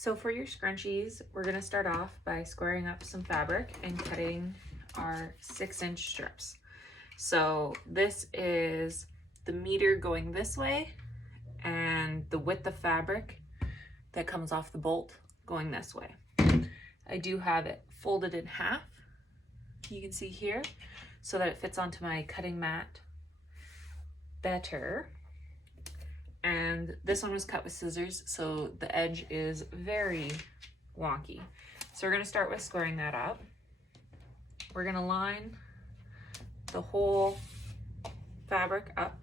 So for your scrunchies, we're gonna start off by squaring up some fabric and cutting our 6-inch strips. So this is the meter going this way and the width of fabric that comes off the bolt going this way. I do have it folded in half, you can see here, so that it fits onto my cutting mat better. And this one was cut with scissors, so the edge is very wonky. So we're gonna start with squaring that up. We're gonna line the whole fabric up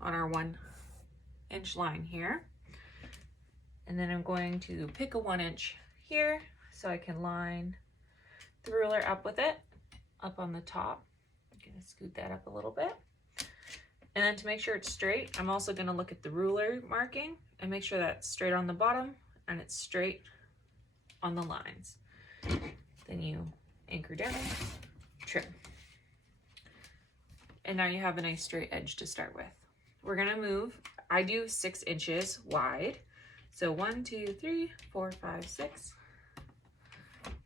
on our 1-inch line here. And then I'm going to pick a 1-inch here so I can line the ruler up with it, up on the top. I'm gonna scoot that up a little bit. And then to make sure it's straight, I'm also gonna look at the ruler marking and make sure that's straight on the bottom and it's straight on the lines. Then you anchor down, trim. And now you have a nice straight edge to start with. We're gonna move, I do 6 inches wide. So 1, 2, 3, 4, 5, 6.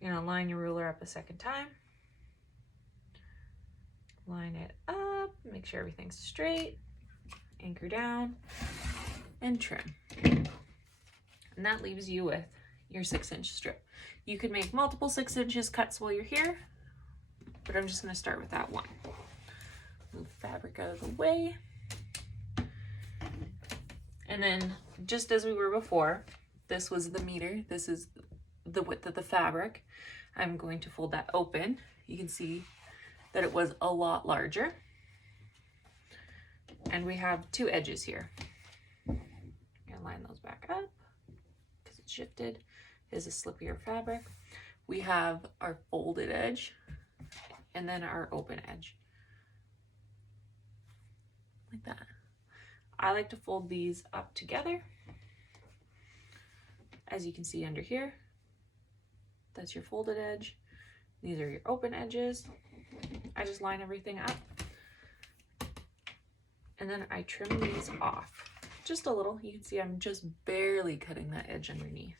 You're gonna line your ruler up a second time. Line it up, make sure everything's straight, anchor down, and trim. And that leaves you with your 6-inch strip. You could make multiple 6 inches cuts while you're here, but I'm just gonna start with that one. Move fabric out of the way. And then, just as we were before, this was the meter, this is the width of the fabric. I'm going to fold that open. You can see that it was a lot larger. And we have 2 edges here. I'm gonna line those back up because it's shifted. Here's a slippier fabric. We have our folded edge and then our open edge. Like that. I like to fold these up together. As you can see under here, that's your folded edge. These are your open edges. I just line everything up. And then I trim these off just a little. You can see I'm just barely cutting that edge underneath.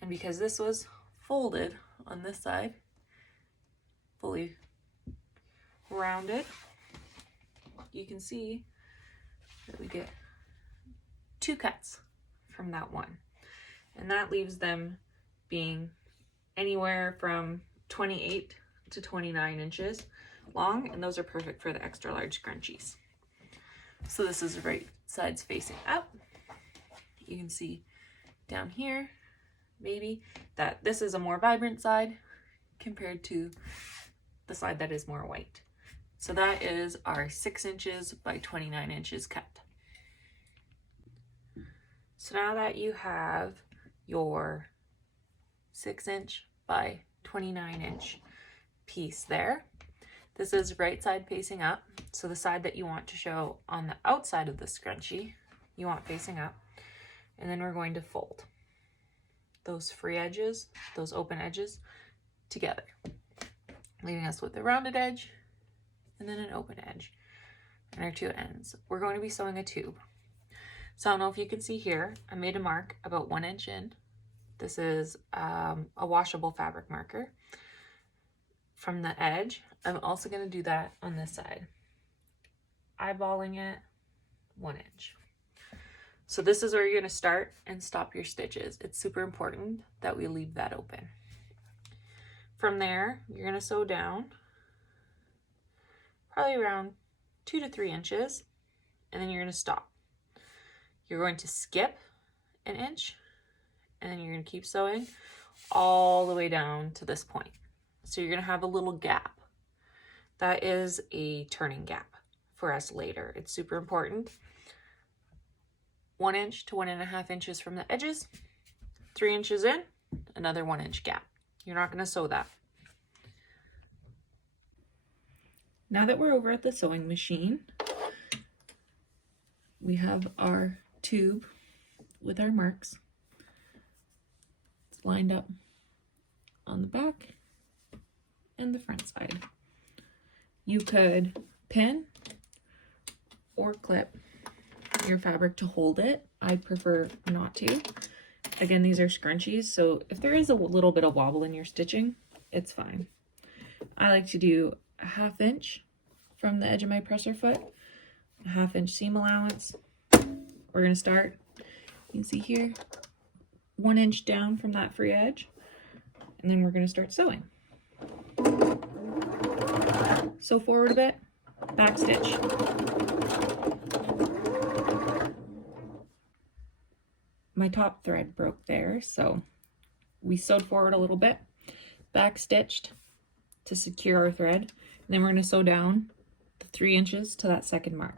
And because this was folded on this side, fully rounded, you can see that we get 2 cuts from that one. And that leaves them being anywhere from 28 to 29 inches long, and those are perfect for the extra large scrunchies. So this is the right sides facing up. You can see down here, maybe, that this is a more vibrant side compared to the side that is more white. So that is our 6 inches by 29 inches cut. So now that you have your 6-inch by 29-inch piece there, this is right side facing up. So the side that you want to show on the outside of the scrunchie, you want facing up. And then we're going to fold those free edges, those open edges together, leaving us with a rounded edge and then an open edge and our 2 ends. We're going to be sewing a tube. So I don't know if you can see here, I made a mark about 1 inch in. This is a washable fabric marker from the edge. I'm also going to do that on this side, eyeballing it 1 inch. So this is where you're going to start and stop your stitches. It's super important that we leave that open. From there, you're going to sew down probably around 2 to 3 inches, and then you're going to stop. You're going to skip 1 inch, and then you're going to keep sewing all the way down to this point. So you're going to have a little gap. That is a turning gap for us later. It's super important. 1 inch to 1.5 inches from the edges, 3 inches in, another 1 inch gap. You're not going to sew that. Now that we're over at the sewing machine, we have our tube with our marks. It's lined up on the back and the front side. You could pin or clip your fabric to hold it. I prefer not to. Again, these are scrunchies, so if there is a little bit of wobble in your stitching, it's fine. I like to do a 1/2 inch from the edge of my presser foot, a 1/2 inch seam allowance. We're going to start, you can see here, 1 inch down from that free edge, and then we're going to start sewing. Sew forward a bit, back stitch. My top thread broke there, so we sewed forward a little bit, back stitched to secure our thread, and then we're going to sew down the 3 inches to that second mark.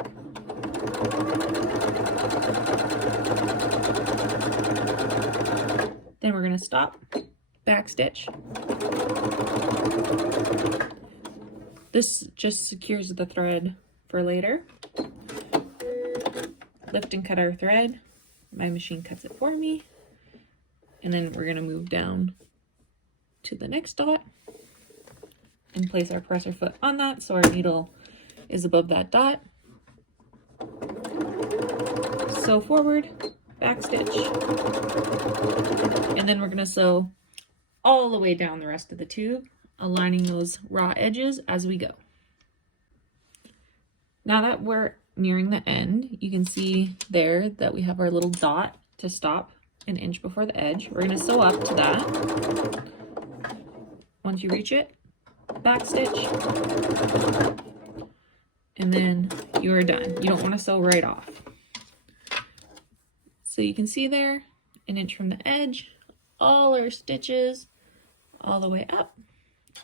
Then we're going to stop, back stitch. This just secures the thread for later. Lift and cut our thread. My machine cuts it for me. And then we're going to move down to the next dot and place our presser foot on that so our needle is above that dot. Sew forward, back stitch, and then we're going to sew all the way down the rest of the tube, aligning those raw edges as we go. Now that we're nearing the end, you can see there that we have our little dot to stop 1 inch before the edge. We're going to sew up to that. Once you reach it, back stitch, and then you are done. You don't want to sew right off. So you can see there, 1 inch from the edge, all our stitches all the way up,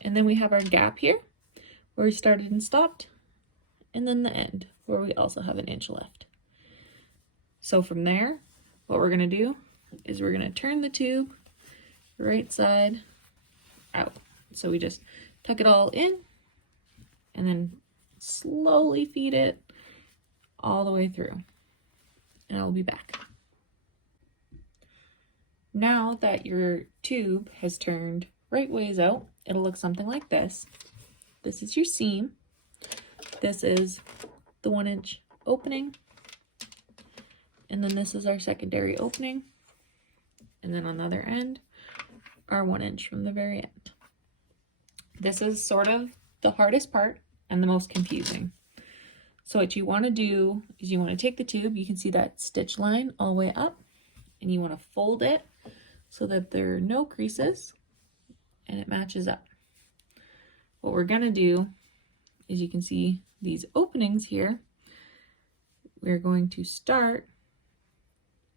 and then we have our gap here where we started and stopped, and then the end where we also have 1 inch left. So from there, what we're going to do is we're going to turn the tube right side out. So we just tuck it all in and then slowly feed it all the way through, and I'll be back. Now that your tube has turned right ways out, it'll look something like this. This is your seam. This is the 1 inch opening, and then this is our secondary opening, and then on the other end, our 1 inch from the very end. This is sort of the hardest part and the most confusing. So what you want to do is you want to take the tube, you can see that stitch line all the way up, and you want to fold it so that there are no creases and it matches up. What we're going to do is, you can see these openings here. We're going to start,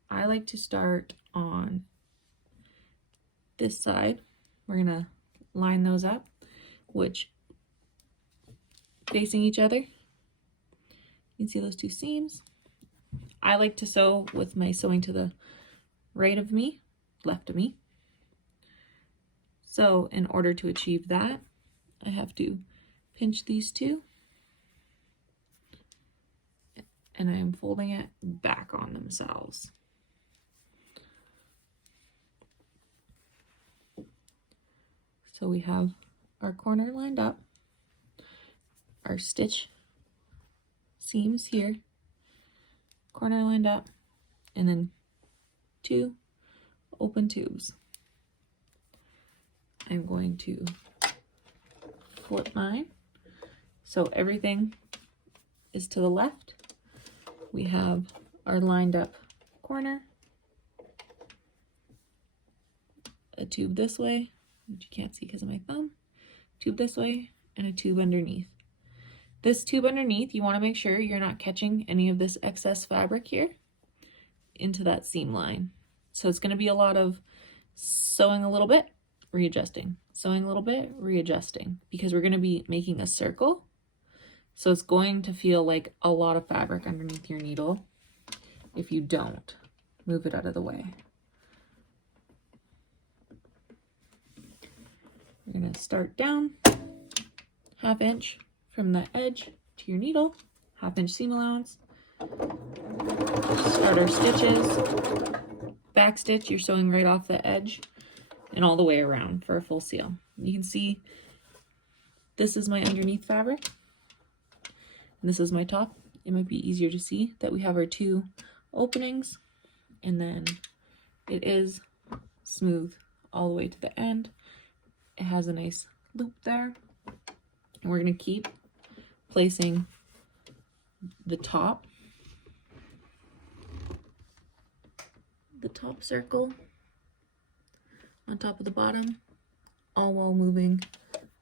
I like to start on this side. We're going to line those up, which facing each other. You can see those two seams. I like to sew with my sewing to the right of me, left of me. So in order to achieve that, I have to pinch these two, and I am folding it back on themselves. So we have our corner lined up, our stitch seams here, corner lined up, and then 2 open tubes. I'm going to flip mine so everything is to the left. We have our lined up corner, a tube this way, which you can't see because of my thumb, tube this way, and a tube underneath. This tube underneath, you want to make sure you're not catching any of this excess fabric here into that seam line. So it's going to be a lot of sewing a little bit, readjusting, sewing a little bit, readjusting, because we're going to be making a circle. So it's going to feel like a lot of fabric underneath your needle if you don't move it out of the way. We're going to start down 1/2 inch from the edge to your needle, 1/2 inch seam allowance. Start our stitches. Back stitch, you're sewing right off the edge and all the way around for a full seal. You can see this is my underneath fabric, and this is my top. it might be easier to see that we have our 2 openings, and then it is smooth all the way to the end. It has a nice loop there, and we're going to keep placing the top circle on top of the bottom, all while moving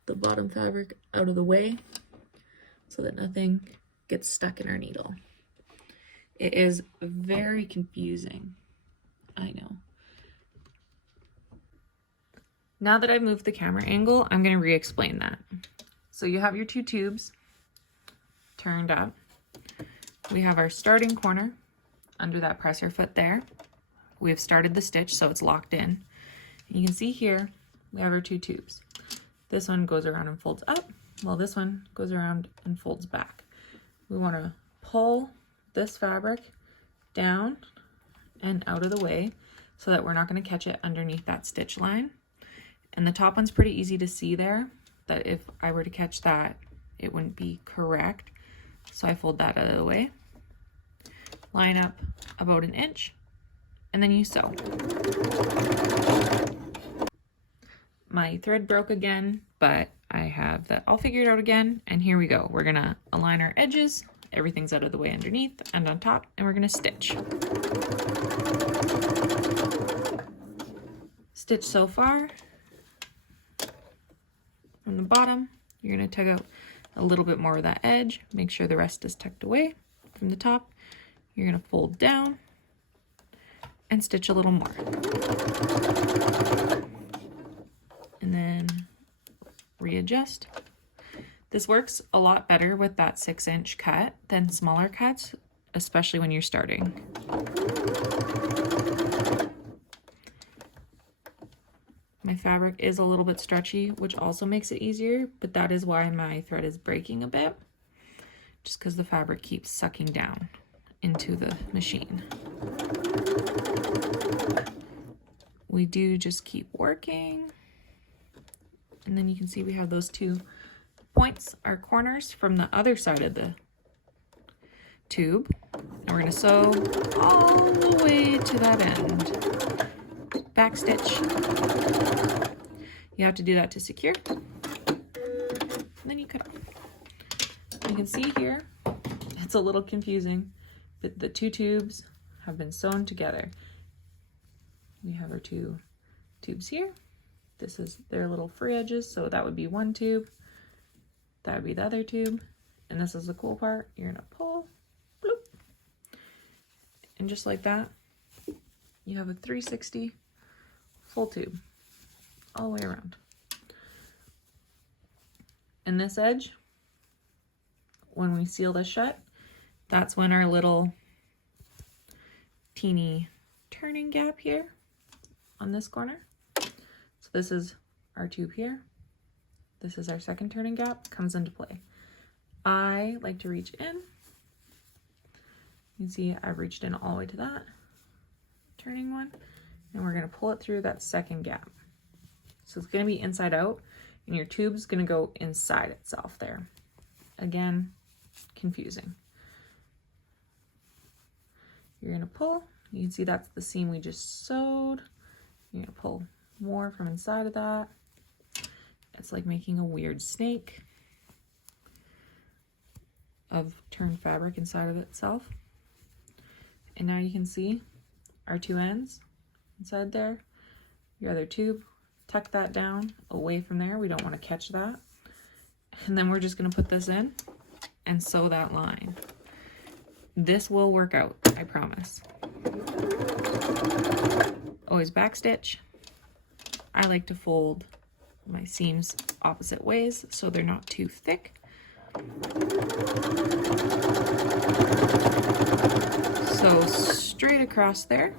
the bottom fabric out of the way so that nothing gets stuck in our needle. It is very confusing, I know. Now that I've moved the camera angle, I'm going to re-explain that. So you have your 2 tubes turned up. We have our starting corner under that presser foot there. We have started the stitch, so it's locked in. You can see here, we have our 2 tubes. This one goes around and folds up, while this one goes around and folds back. We want to pull this fabric down and out of the way so that we're not going to catch it underneath that stitch line. And the top one's pretty easy to see there, that if I were to catch that, it wouldn't be correct. So I fold that out of the way, line up about 1 inch, and then you sew. My thread broke again, but I have that all figured out again, and here we go. We're gonna align our edges, everything's out of the way underneath and on top, and we're gonna stitch. Stitch so far. From the bottom, you're gonna tug out a little bit more of that edge, make sure the rest is tucked away. From the top, you're gonna fold down and stitch a little more. And then readjust. This works a lot better with that 6-inch cut than smaller cuts, especially when you're starting. My fabric is a little bit stretchy, which also makes it easier, but that is why my thread is breaking a bit, just because the fabric keeps sucking down into the machine. We do just keep working. And then you can see we have those 2 points, our corners, from the other side of the tube. And we're going to sew all the way to that end. Back stitch. You have to do that to secure. And then you cut off. You can see here, it's a little confusing, but the 2 tubes have been sewn together. We have our 2 tubes here. This is their little free edges, so that would be 1 tube. That would be the other tube. And this is the cool part. You're gonna pull, bloop. And just like that, you have a 360 full tube all the way around. And this edge, when we seal this shut, that's when our little teeny turning gap here on this corner. So this is our tube here. This is our second turning gap, comes into play. I like to reach in. You can see I've reached in all the way to that turning one, and we're gonna pull it through that second gap. So it's gonna be inside out, and your tube's gonna go inside itself there. Again, confusing. You're gonna pull, you can see that's the seam we just sewed. You're gonna pull more from inside of that. It's like making a weird snake of turned fabric inside of itself. And now you can see our 2 ends inside there. Your other tube, tuck that down away from there. We don't want to catch that. And then we're just going to put this in and sew that line. This will work out, I promise. Always backstitch. I like to fold my seams opposite ways so they're not too thick. So straight across there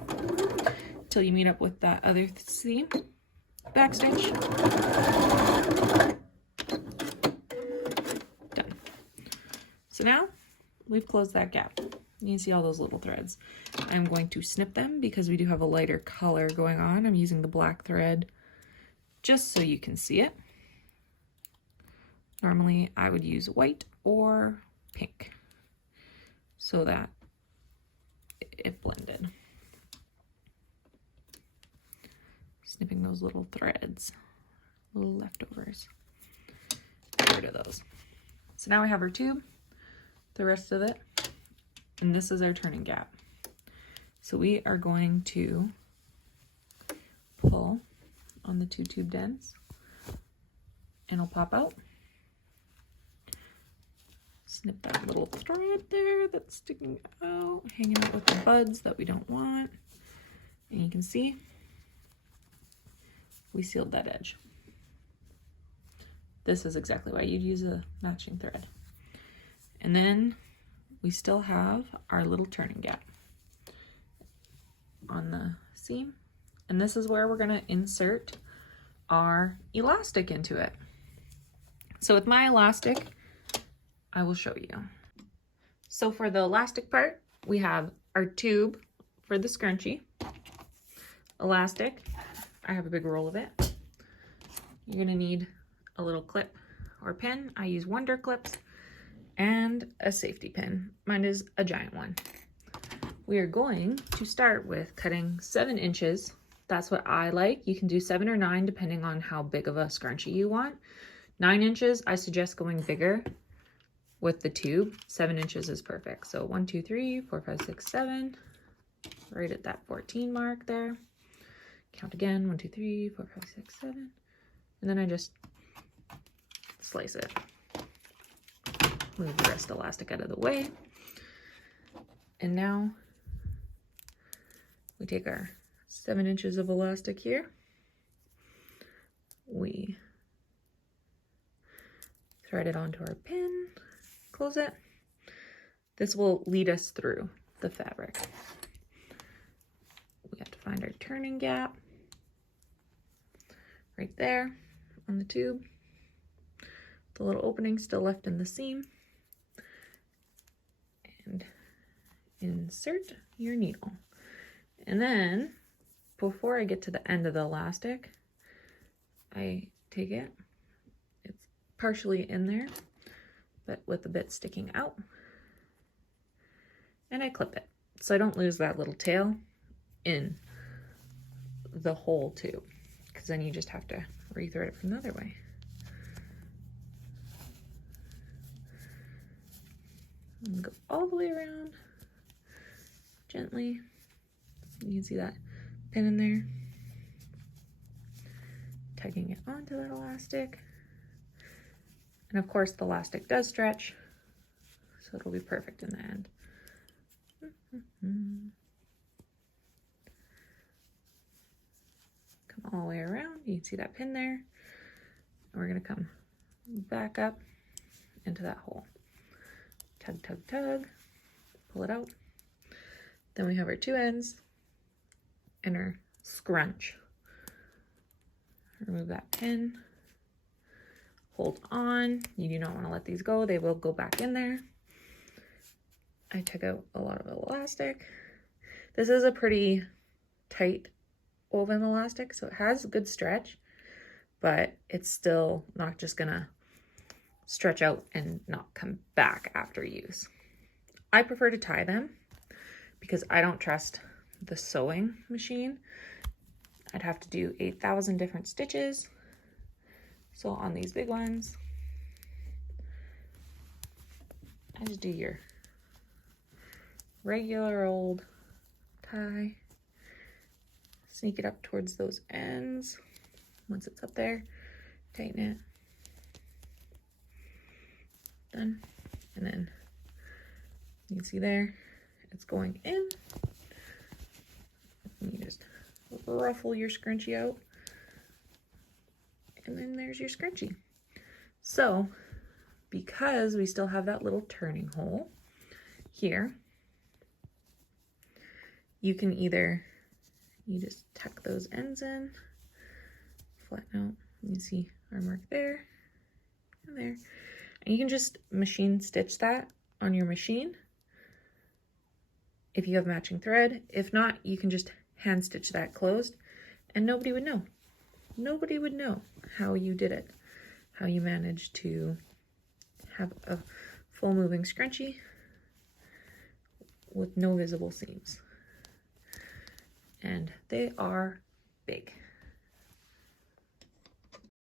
till you meet up with that other seam. Backstitch. Done. So now we've closed that gap. You can see all those little threads. I'm going to snip them because we do have a lighter color going on. I'm using the black thread just so you can see it. Normally I would use white or pink. so that it blended. Snipping those little threads, little leftovers. Get rid of those. So now we have our tube, the rest of it, and this is our turning gap. So we are going to pull on the 2 tube ends, and it'll pop out. Snip that little thread there that's sticking out, hanging out with the buds that we don't want. And you can see we sealed that edge. This is exactly why you'd use a matching thread. And then we still have our little turning gap on the seam. And this is where we're gonna insert our elastic into it. So with my elastic, I will show you. So for the elastic part, we have our tube for the scrunchie, elastic. I have a big roll of it. You're gonna need a little clip or pin. I use Wonder clips and a safety pin. Mine is a giant one. We are going to start with cutting 7 inches. That's what I like. You can do 7 or 9 depending on how big of a scrunchie you want. 9 inches, I suggest going bigger with the tube. 7 inches is perfect. So 1, 2, 3, 4, 5, 6, 7. Right at that 14 mark there. Count again, 1, 2, 3, 4, 5, 6, 7. And then I just slice it. Move the rest elastic out of the way. And now we take our 7 inches of elastic here. We thread it onto our pin, close it. This will lead us through the fabric. We have to find our turning gap right there on the tube. The little opening still left in the seam. And insert your needle. And then before I get to the end of the elastic, I take it. It's partially in there, but with a bit sticking out. And I clip it so I don't lose that little tail in the hole too, because then you just have to re-thread it from the other way. And go all the way around gently. You can see that pin in there. Tugging it onto that elastic. And of course the elastic does stretch, so it'll be perfect in the end. Come all the way around. You can see that pin there. And we're gonna come back up into that hole. Tug, tug, tug, pull it out. Then we have our 2 ends and our scrunch. Remove that pin, hold on. You do not want to let these go. They will go back in there. I took out a lot of elastic. This is a pretty tight woven elastic, so it has good stretch, but it's still not just gonna stretch out and not come back after use. I prefer to tie them because I don't trust the sewing machine. I'd have to do 8,000 different stitches. So on these big ones, I just do your regular old tie. Sneak it up towards those ends. Once it's up there, tighten it. Done. And then you can see there, it's going in. You just ruffle your scrunchie out. And then there's your scrunchie. So, because we still have that little turning hole here, you can either, you just tuck those ends in, flatten out, you can see our mark there, and there. And you can just machine stitch that on your machine if you have matching thread. If not, you can just hand stitch that closed and nobody would know. Nobody would know how you did it, how you managed to have a full moving scrunchie with no visible seams. And they are big.